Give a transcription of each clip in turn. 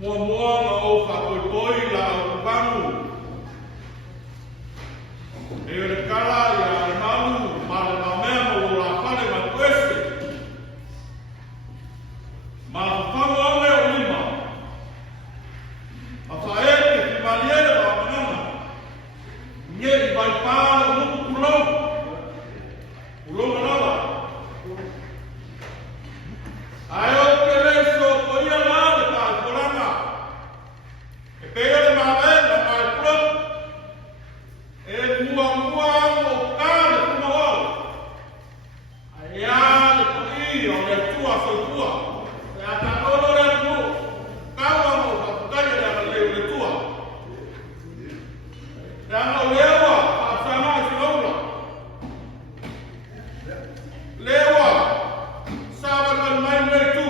Mua o whakotoi la o pangu. E o le kala i a malu ma le mamea mo la whare ma kwese. Ma whangu ame o lima. Ma whae te whimaliere ma manana. Nye i vai pāra o nuku kulau. Kulau na rawa. Ai o ke reso ko ia la le ka koranga. E pere le mawe na mai pro. E mua o kare kuma o. Ai a le kui o le tua so tua. E a ta olo le tu. Kawa mo ka kare le tua. E ana lewa a sama si lola. Lewa Saba kan main le tu.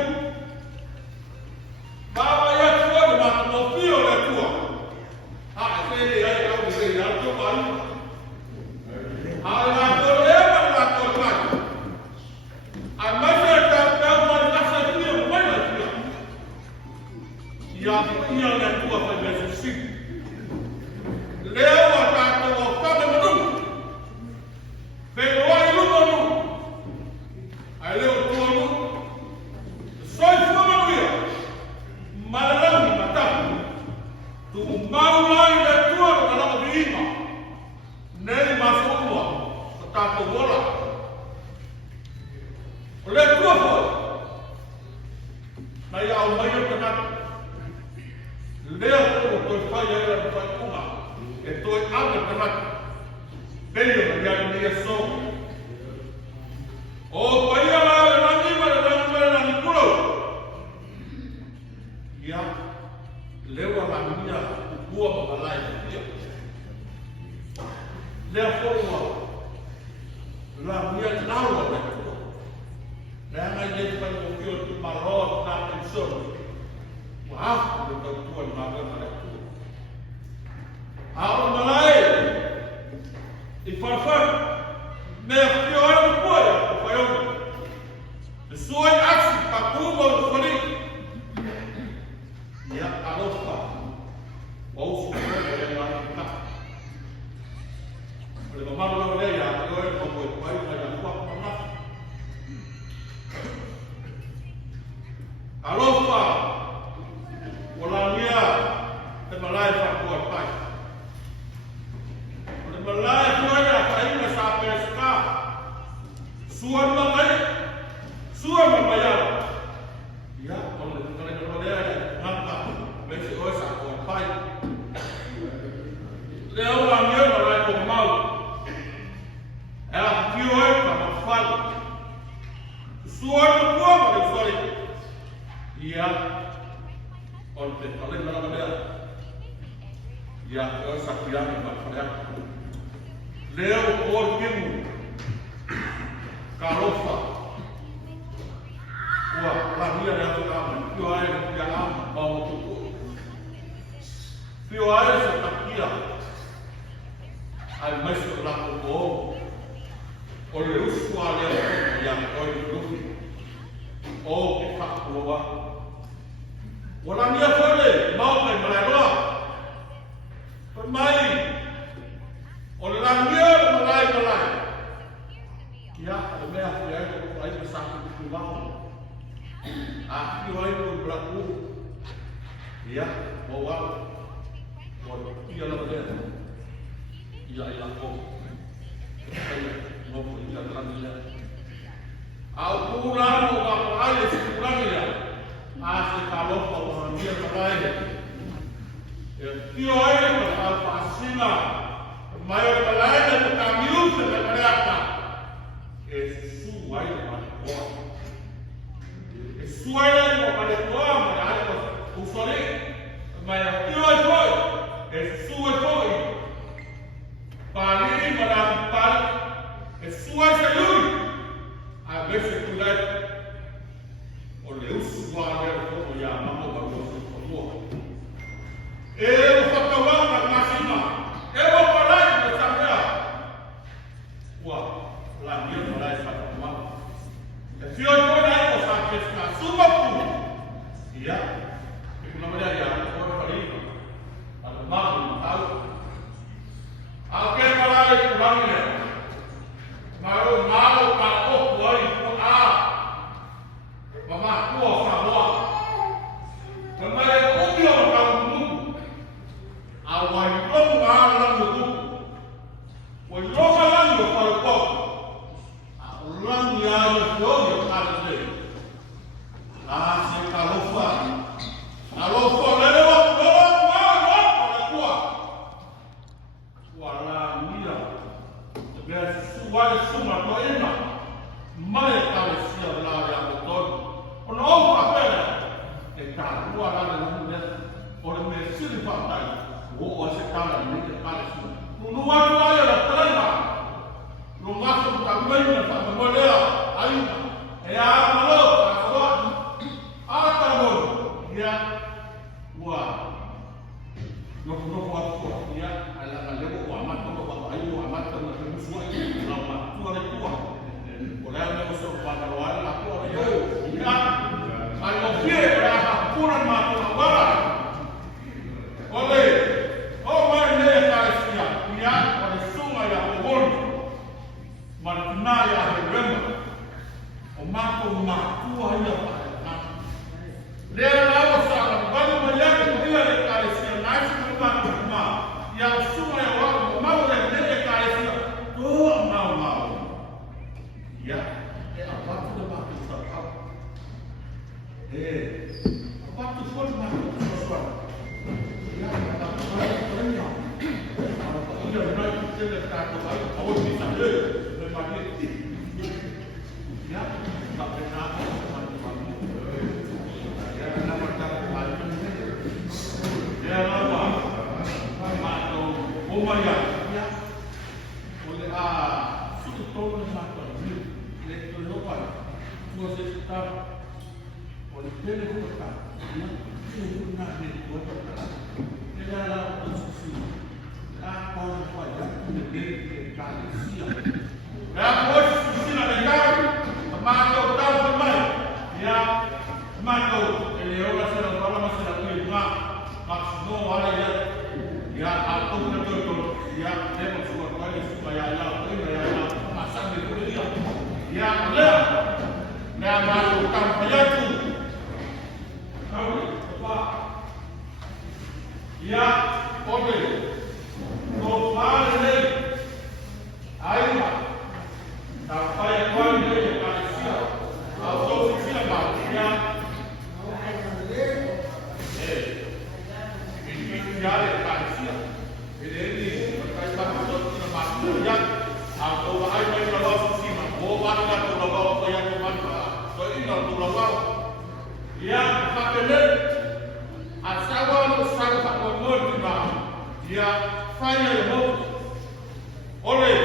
Baba ya tua de ma no fio le tua. Se le ai au se ya tu ban. La to le la to mai. Mai ta ta ma na sa tu mai la tu. Ya le tua fa le si. Lewa ta to ka de mu. Pero ai lu no. Ai leo tua nu. Soi fuma nuia. Malarami matapu. Tu maulai le tua na la vima. Nele masukua. Tato bola. Le tua fo. Na ia o mai o kana. Leo to fai era fai uma. E to ave kana. Veio ya ni so. O paia la na ni kulo. Ya lewa la mia kua ba la ia. Le forwa. La mia nawa le. Na nga ye pa yo kio tu maro na pension. Wa le to tu ma ga na le. Ao malai. I farfa. Me fio ai ko ya ko fa yo. Suai aksi pakubo fori. Ya alofa. Ou su le ma ta. Le mamá lo le ya, yo el como el pai na ya kwa na. Alofa. Wala nia te malai fa ko pai. Le malai ko ya pai na sa pesca. Suan mai. Suan mai ya. Ya, con le tole no le ya, nanta. Vesi o sa ko pai. Le o la nia no la ko mau. Ela fio é para fala. Suor do povo de fora. E a onde falei na maneira. E a essa criança vai falar. Leo por quemo. Carofa. Ua, la minha é a cama. Fio é que a ama, vamos tudo. Fio é essa taquia. Ai, mas lá com o povo. O le usu a leo ya oi lufi o ke whakua wala mia whare mau kai malaroa pa mai o le langia malai kia o mea whare o ai ka saki kuku waho a ki oi ko blaku ia o wau o kia la lea ia ko no punya tramila. Au kurang o kapal kurang ya. Asal kalau orang dia terlain. Tio air kapal pasila. Mayor terlain dan kamiu sebenarnya. Sesuai dengan kuah. Sesuai dengan kuah. Mereka usole. Mayor tio air. Sesuai kuah. Paling menampal. Suai sayur, a veces cuidar o le uso suave o ya mamo para los como. Falta una máxima. Para la sangre. Wa, la mierda la es para tomar. Si hoy no hay cosas que sumaku. Ya, itu namanya ya, orang Palima. Ada mahu tahu. Oke, malah kurangnya. Mau kalau boleh mama tua semua. Kemarin udah orang dulu. Awal itu orang dulu. Walau orang itu kalau orang yang jauh ada ni. Kalau lewat pada kuat. Wala mila. Biar suara semua tu enak. Mereka kalau siap lah yang betul. Orang apa ya? Kita keluar dalam dunia. Orang Mesir di pantai. Orang sekarang ini kita semua. Luar luar ada terima. Rumah tu tak boleh tak boleh. Ayo, ya malu. Apa boleh? Ya, wah. Nok waktu ya, ala amat tu ayo amat tu semua itu lama tu ada kuat. Boleh ada masuk pada luar aku ada ya. Ayo dia hapuran matu awal. Oleh mana Malaysia ya pada sungai yang ubun. Mana ya berem. Matu hanya dia lawas salah baru banyak dia dekat Malaysia nasi rumah yang sungai orang mau dan dia dekat Malaysia tu mau ya apa tu dah kita tahu apa tu pun masuk sesuatu ya apa tu banyak apa dia nak kita dekat tu awak bisa dia memang dia ya tak pernah ya lama atau umaya ya oleh sudah tahun mata lektor lokal dua sekitar oleh telefon ya itu nak buat apa dia dalam posisi orang pada negeri kali siap dan posisi nak dengar termasuk tahu pemain ya termasuk ini orang sedang dalam masalah kelima maksudnya ada ya atau betul ya demo suatu kali supaya ya masa itu dia ya ada nama kampanye itu tahu apa ya oke to pare ayo sampai kau dia Malaysia atau Malaysia ya jadi Malaysia ini berkaitan dengan masuk yang atau ada yang lalu sini bukan atau lalu apa yang bermanfaat so ini kalau lalu yang pakai asawan usaha tak boleh dia saya mau oleh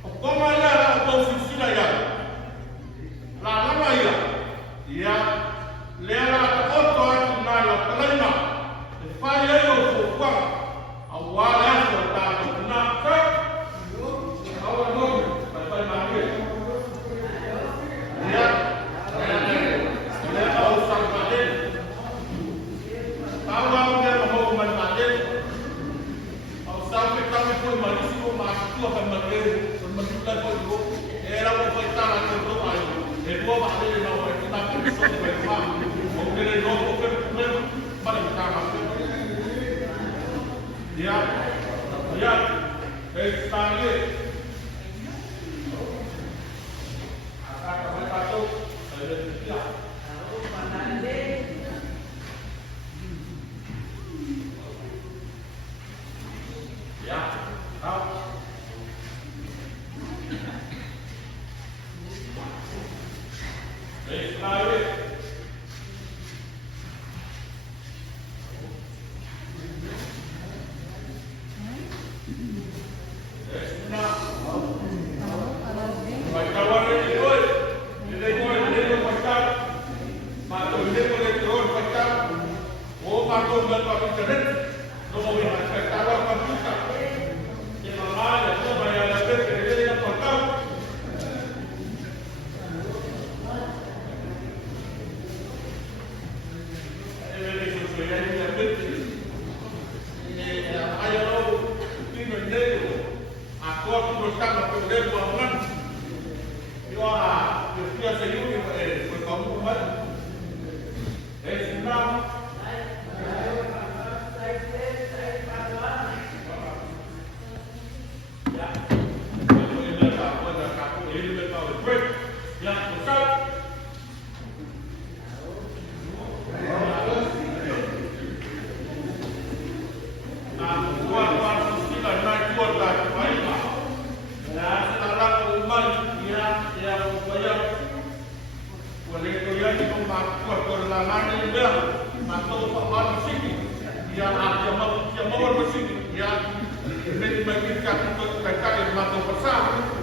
pokoknya atau sisi ya lama ya lera oto tunalo kalima fanya hiyo kwa awala kwa tunaka awala ndio bali mali ya lera au sabade awala ndio mambo mali au sabe kama kwa mali sio mashu kwa mali kwa kwa era kwa itala ndio ayo ndio baada ya ndio kita sio kwa Okey, okey, pada kita masuk. Ya, ya, sekali. Akan kami masuk. Ya. Ya, tahu. Sekali. Internet, no voy a estar a la computa. Bagi kakak yang mati bersama.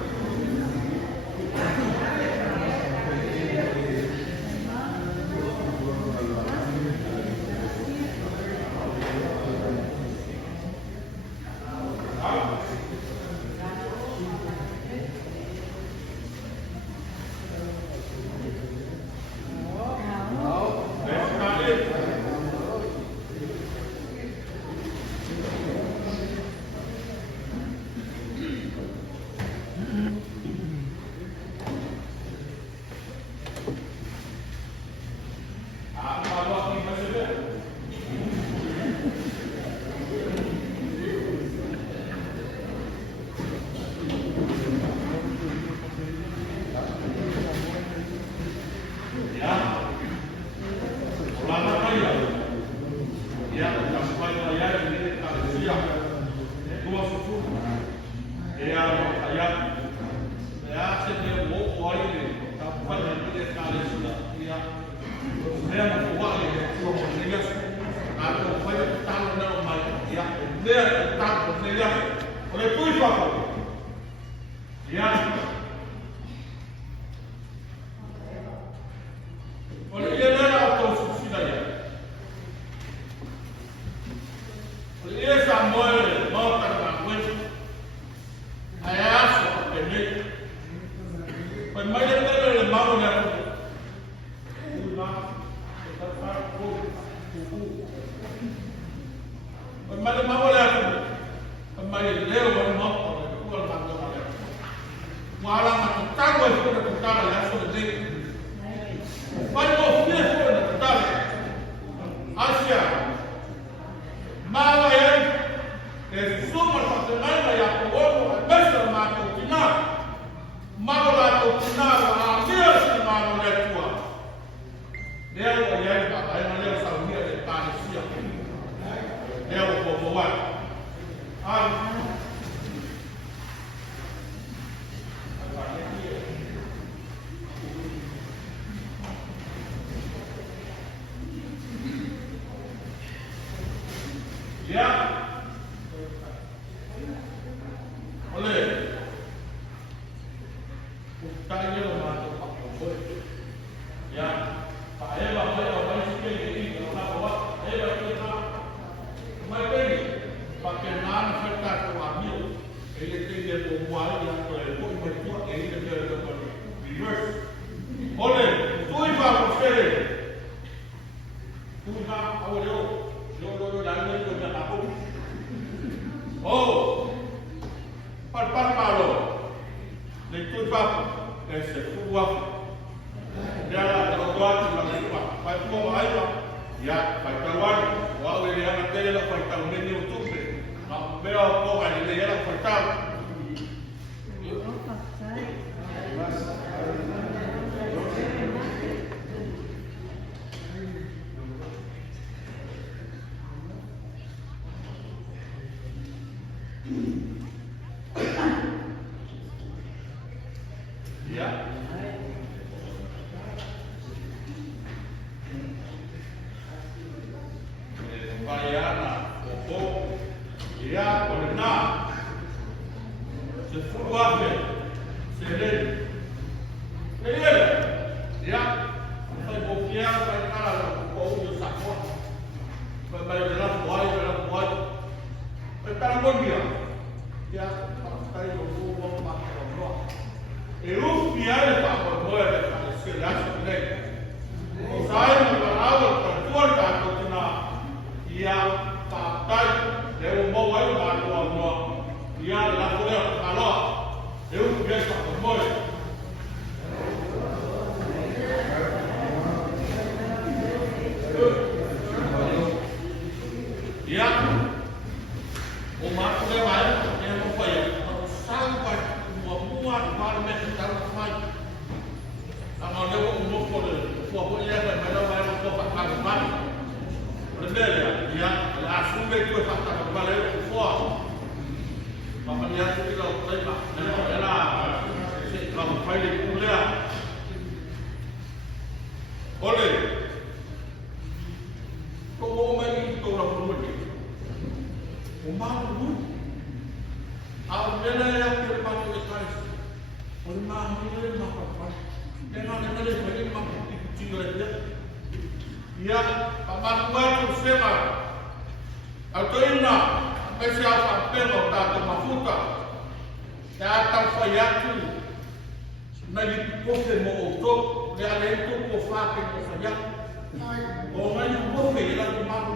Au nena ya ke pato e kai. O le maha ni le maha pai. Nena nena le pai maha ti tingo le te. Ia pa matu atu sema. Au toina pese au pa pelo ta te mafuta. Te atau whai atu. Na li kofe mo o to. Le ale to ko whake ko whai atu. O ngai kofe i la ki matu.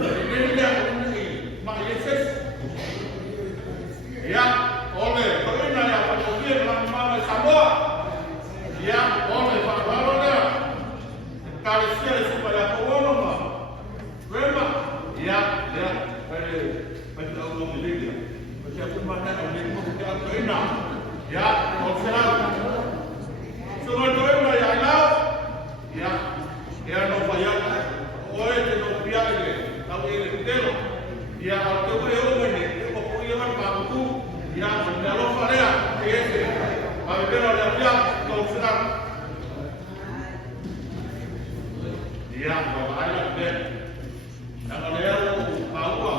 Nene lea o nai ma i e fesu. Ya, ole, toina ya pa kovie na mama Samoa. Ya, ole, pa palo lea. Kale sia le supa ya kowono ma. Wema, ya, pa ta o mo legia. Pa sia ku mata o le mo ke a toina. Ya, o sera. So no toina ya lao. Ya no pa ya. Oe te no pia le. Ta o le telo. Ya, o te o e o mene. Ya, ya lo farea, ese, a ver la via, lo será. Ya, no hay la fe. La galera agua,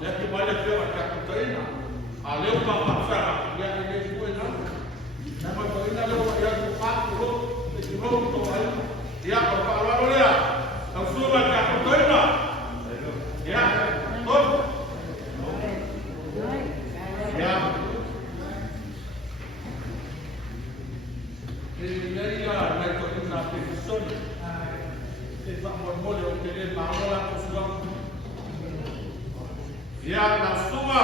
ya que vaya a ser la catarina. A leo para pasar, ya que es buena. La catarina lo va a ir paso, de pronto ahí. Ya, para la galera, la suba la catarina. Ya, todo. Ya. Lei ha detto che una persona che fa un modo di ottenere la parola così. Ya la suma.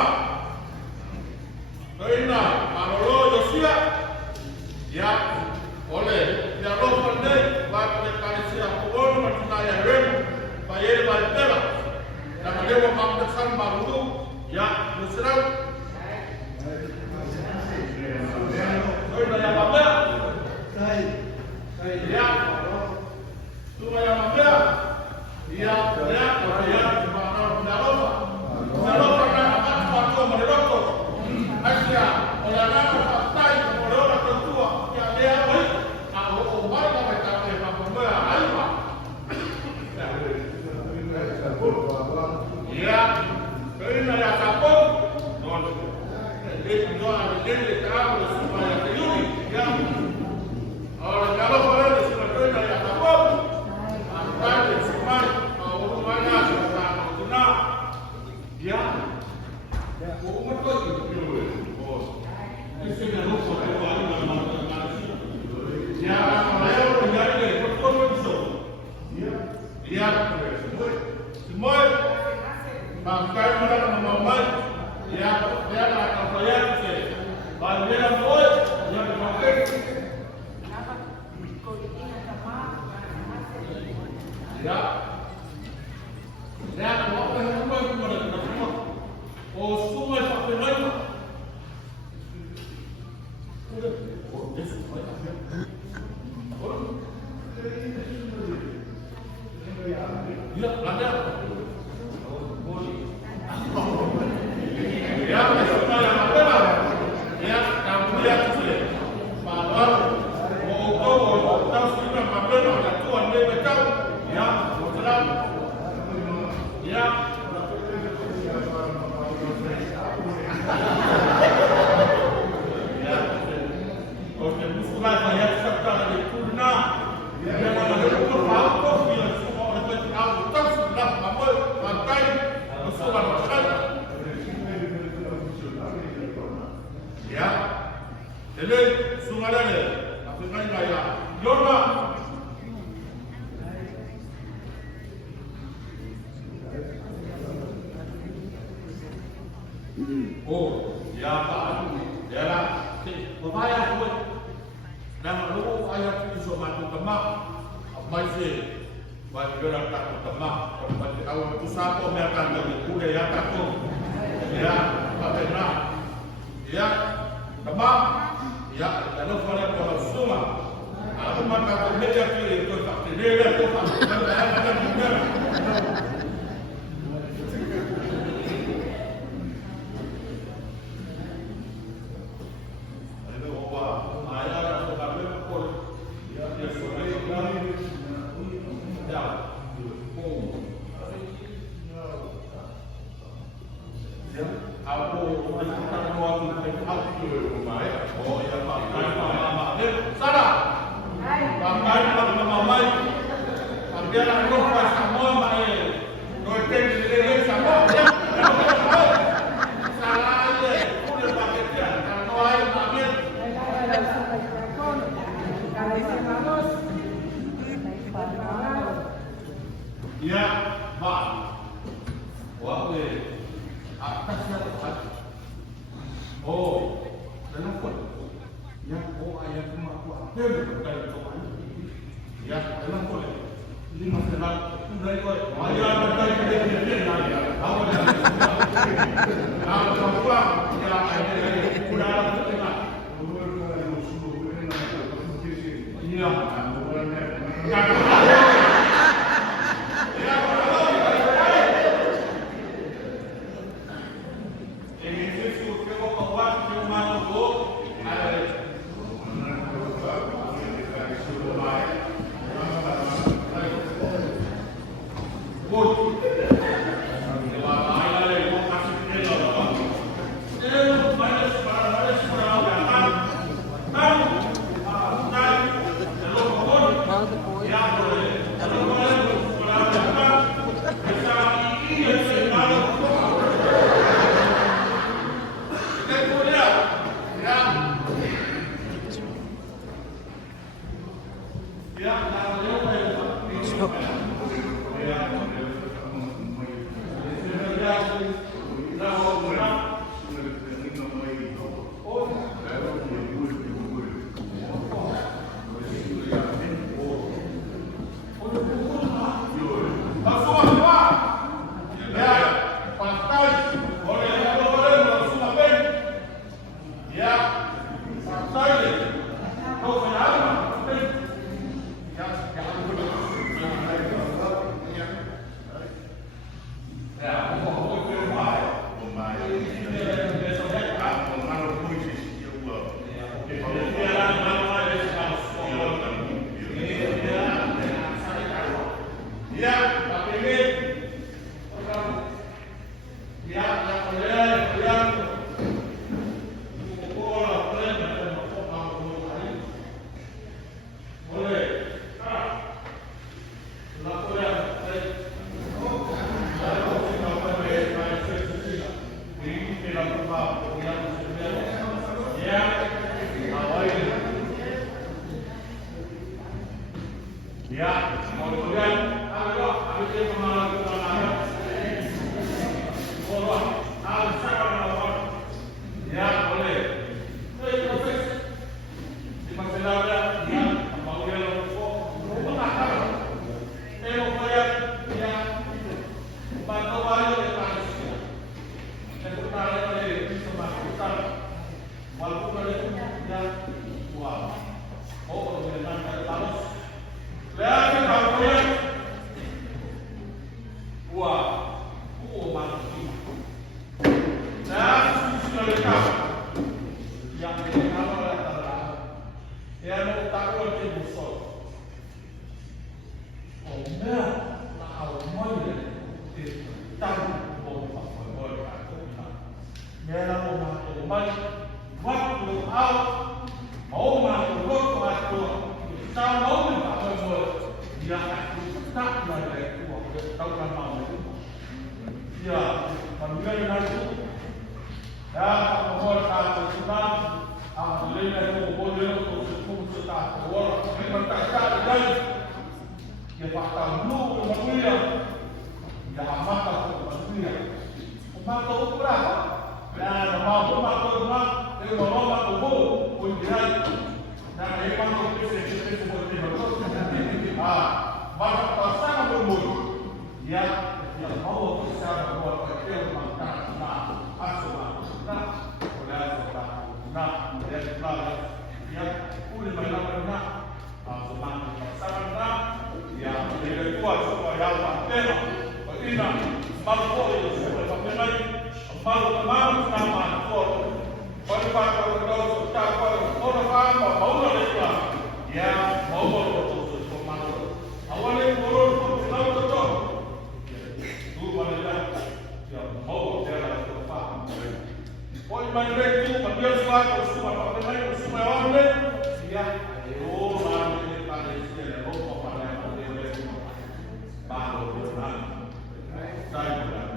Reina, parolo Josia. Ya, ole, ya lo pandai, va a parecer a poco no está ya ven, va a ir va a tela. La lengua va a empezar maluco. Ya, no será. Reina ya va a ya, tu vai a mandar, ya, na ropa na pato maroko, asia, olha na pastai, olha na tua, que a lea hoje, a o vai vai estar para comer a alma. Ya, reina ya capó, no, ele trago de su para de yuri, ya. Ahora ya lo podemos decir la reina ya capó. Antes de sumar a un humano para continuar. Ya. ¿Cómo estoy? Ese me lo puedo dar una mano. Ya, ya le por todo eso. Ya. Semua bangkai mana mamai. Ya, ya la campaña se. Bandera hoy, ya me pagué. Ya, ya, mau apa yang mau kepada kita semua? Oh, semua pakai lagi. Ya, ada. Ya, semua yang apa lah? Ya, kamu lihat sih. Bapak, mau tahu sudah apa lah? Ya, tuan dia betul. Ya, saudara. Ya. Ya. Oke, muskulah saya serta dari kurna. Dia mana pun apa dia semua orang tahu tak sudah apa pakai muskulah macam. Ya. Jadi sungai apa kan ya? Yorba. Oh, ya Pak, ya lah. Pemaya pun, dan lu ayat itu matu kemak, apa sih? Bagi orang tak kemak, bagi awak itu siapa mereka dari kuda yang takut, ya, apa benar? Ya, kemak, ya, kalau kalau semua, aku maka media kiri itu tak tidak itu tak benar. Aku menentukan ruang aku rumah. Oh, ya pakai mama dia salah. Pakai mama mai. Ambil aku pas semua mai. Noten dia sama. Salah aja. Udah pakai dia. Kalau lain ambil. Ya, Pak. Wah, atasnya Tuhan. Oh, kenapa? Ya, oh ayat rumah aku ambil dari Tuhan. Ya, kenapa? Ini masalah dari kau. Ayat dari dia nanya. Apa yang Nah, pulang. Ya, ayat udah ada tengah. Iya. Ya, kemudian ambil pengalaman pengalaman. Ya, boleh. Proses di masalahnya yang mau dia lakukan. Ya, bantu aja di Indonesia. Sebenarnya dari semakin walaupun ada yang wah, oh dengan terus. Lihat kemudian, wah, mati. Dan sudah dekat. Yang ini kalau datang, dia mau takut di busuk. Oh, nah, mau dia tahu mau apa. Dia mau waktu out, mau masuk waktu. Sao mau mình bảo mọi người giờ tak là để của đâu làm màu này giờ còn người này cũng đã có một cái chúng ta lên này một cô lên một không sự ta của cái vấn đề ta ở đây giờ bạn tầm lu của mọi người giờ mắt ta của mọi người mắt tôi cũng là màu của mắt tôi cũng là cái màu mắt của cô của gì đây nah, ini kan kita seperti itu. Maka pasangan berumur, dia yang mau bisa membuat kecil maka asuhan, dia boleh mengenal asuhan pasangan, dia lebih kuat supaya tema, begini, malu itu supaya bagaimana, malu nama kuat. Pada kalau kita orang apa mau lah ya mau betul pemalu awalnya turun final betul tu mana ya mau dia lah paham mai dai tu, ma dia suatu semua apa dengan semua orang ni. Ya, ayo mari kita sini le oh apa yang dia le. Baru orang. Saya bukan.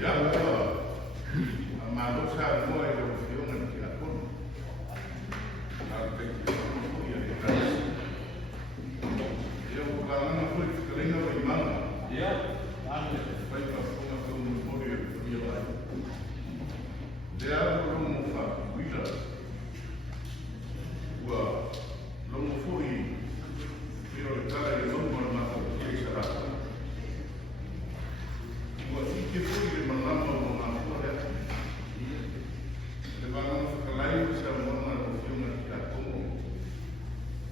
Ya, malu saya mulai berfirman dengan kita pun. Arti itu dia dikasih. Dia bukan aku kerana beriman. Ya, amin. Baik aku nak memulai dia lagi. Dia belum mufak, bila. Wah, belum mufui. Bila kita belum bermakna dia sahaja. Che poi rimanevano una fuori le vanno a calare siamo una funzione da comune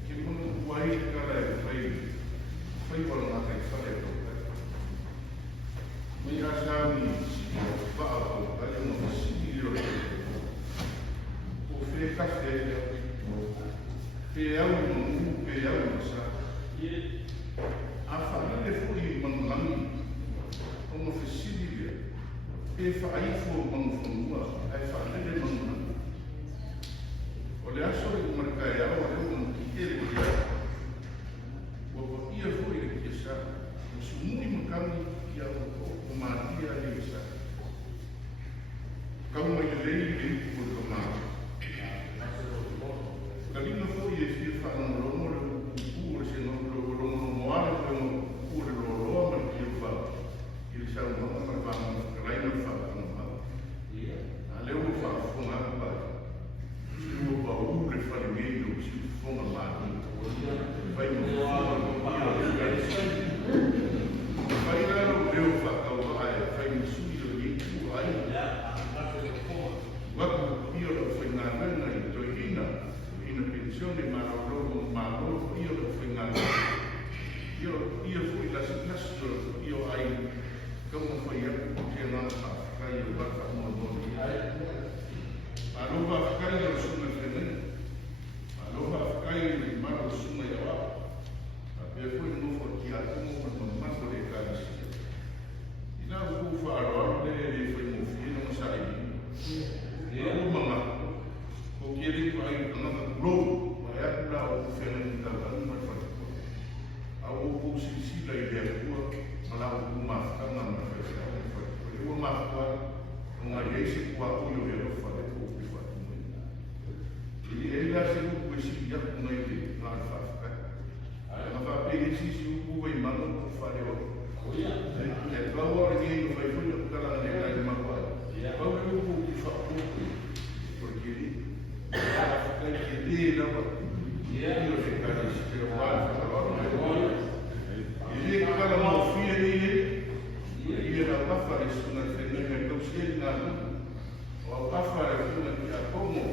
che non puoi calare fai volano a fare mi lasciami va a non possibile o fare castello e a un sa a fare le fuori non como facilidade e aí for como formula aí fala de mano olhar sobre o mercado agora eu não quero olhar o ia foi que está o sumo caminho que é o magia ali está como ele vem por tomar ali não foi esse falando logo o se não logo moar como o logo que eu falo il s'è un po' parlato lei non fa alle uno fa fumare un po' si uno paura fare meglio si fuma male fai un po' fai la devo fare fai un subito di tu hai guarda io lo fai una bella in pensione ma loro io lo fai una io fui la io hai como foi eu que não caiu o barco no mundo a luva caiu no sul do Fernando a luva caiu no mar do sul da Europa a foi no forte a como no mar do Recado e lá o farol dele foi no fim não saiu e o mamá porque ele vai no globo vai lá o Fernando da Lama a o Sicília e a rua malah rumah karena mereka rumah kuat mengajar si kuat punya yang pada kopi pada mereka. Jadi elah si kuisi yang mengajar nafas kan. Apa pilih si kuai mana pada orang. Kalau orang ini vai punya kalau mereka di mana. Kalau itu kopi fakir pergi. Kan jadi lah. Dia sekarang sekarang kalau ele cada uma filha dele e ela vai fazer isso na frente então se ele não ou vai fazer isso na como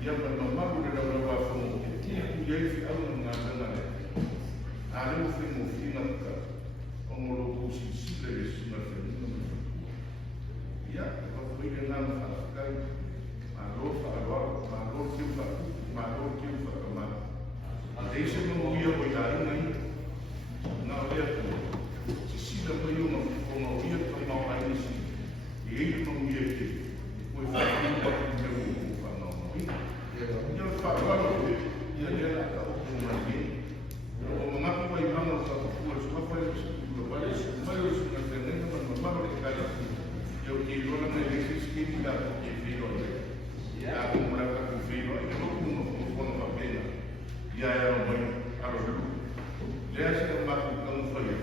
e a mamãe vai dar uma como e ele fica na zona ali o fim na como o sensível isso na frente e a foi ele não faz alô que o mas deixa não ia olhar nem não é se se não foi uma ia tomar mais e ele não ia ter foi fazer um pouco de meu não e eu falo e ele era uma vez o mamãe vai lá no seu só foi mas na frente mas mamãe vai ficar eu que eu não sei se que dá porque filho e a acumular com filho eu não vou na pena e aí a mãe a Lei se ma non fa io.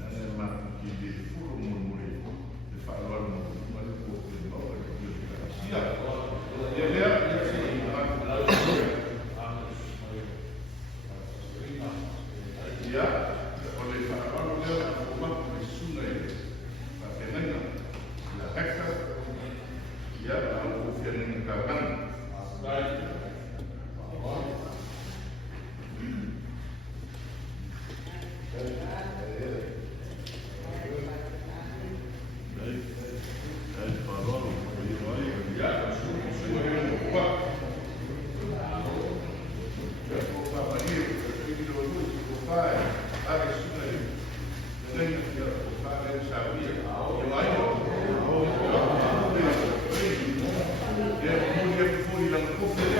Non ma che fu un murmure. Di fare la ma il cuore di nuovo e sia. E lei si ya, oleh fare la nessuna la penena, la recta, ya la confiare in cavan. Vai, sabia. Eu aí, dia foi lá no cofre,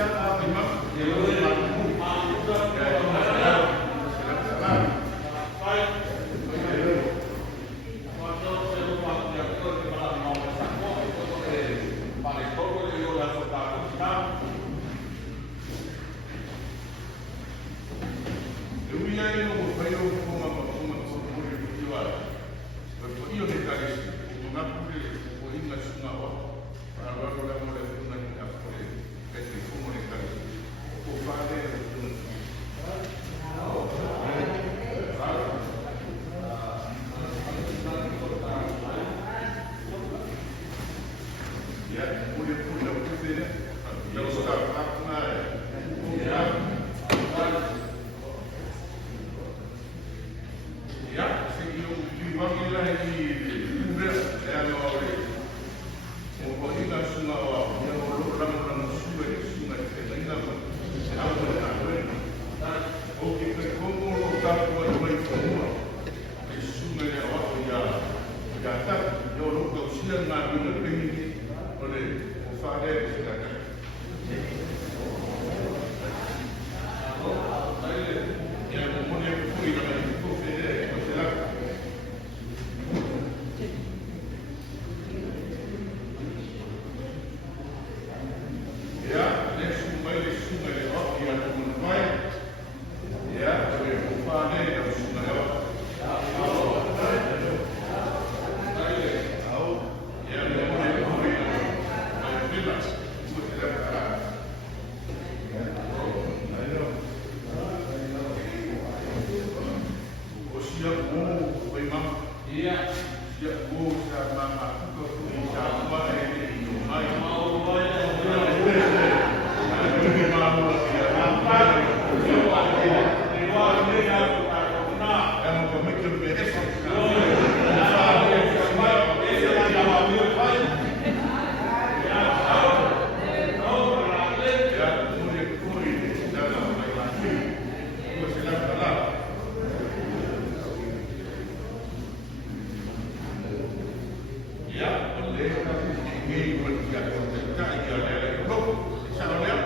Ciao,